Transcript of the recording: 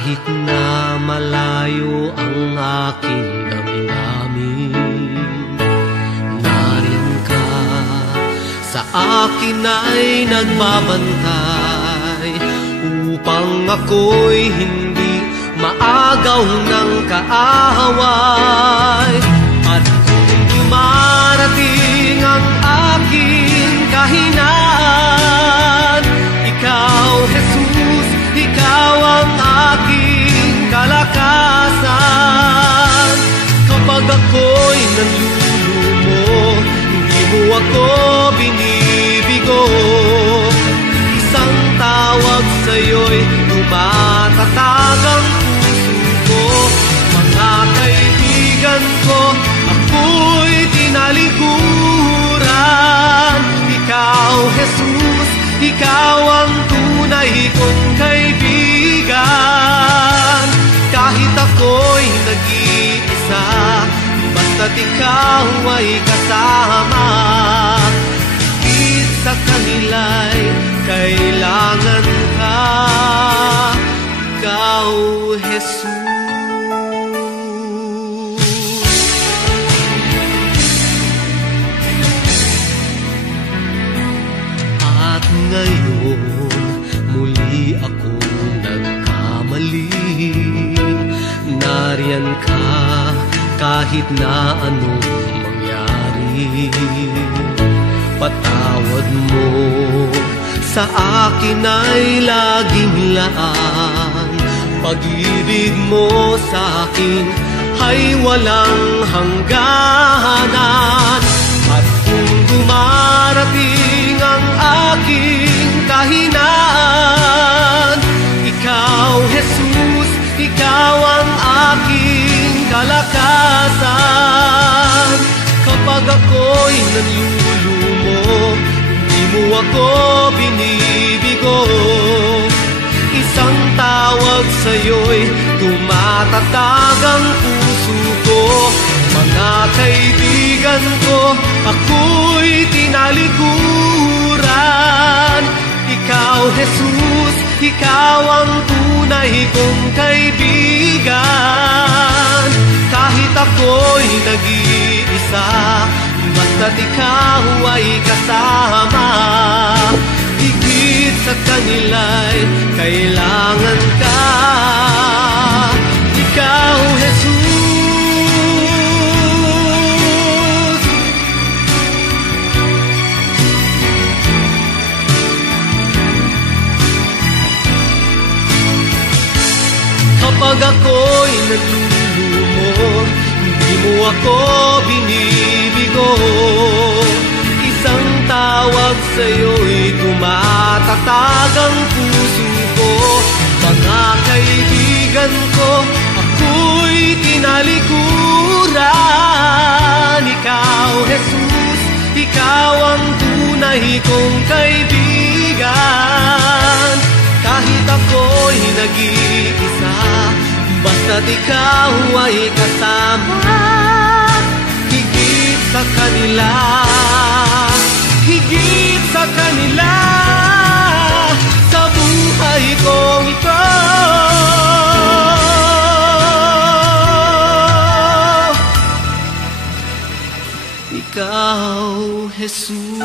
Kahit na malayo ang aking damdamin, nariyan ka, sa akin ay nagbabantay, upang ako'y hindi maagaw ng kaaway. At kung dumarating ang aking kahinaan, ikaw, Jesus, ikaw ang aking kalakasan. Kapag ako'y nanlulumo, hindi mo ako binibigo. Isang tawag sa'yo'y tumatatag ang puso ko. Mga kaibigan ko, ako'y tinalikuran. Ikaw, Jesus, ikaw ang tunay kong kaibigan. Kahit ako'y nag-iisa, basta't ikaw ay kasama. Higit sa kanila'y kailangan ka, ikaw, Jesus. At ngayon, muli akong nagkamali. Nariyan ka kahit na anong mangyari. Patawad mo sa akin ay laging laan. Pag-ibig mo sa akin ay walang hangganan. At kung dumarating ang aking kahinaan, ikaw, Jesus, ikaw ang aking kalakasan. Kapag ako'y nanlulumo, hindi mo ako binibigo. Isang tawag sa'yo'y tumatatag ang puso ko. Mga kaibigan ko, ako'y tinalikuran. Ikaw, Jesus, ikaw ang tunay kong kaibigan. Kahit ako'y nag-iisa, basta't ikaw ay kasama. Higit sa kanila'y kailangan ka, ikaw, Jesus. Kapag ako'y naglulumo, hindi mo ako binibigo. Isang tawag sa'yo'y tumatatag ang puso ko. Mga kaibigan ko, ako'y tinalikuran. Ikaw, Jesus, ikaw ang tunay kong kaibigan. Kahit ako'y nag-iisa, basta't ikaw ay kasama. Higit sa kanila, higit sa kanila, sa buhay kong ito. Ikaw, Jesus.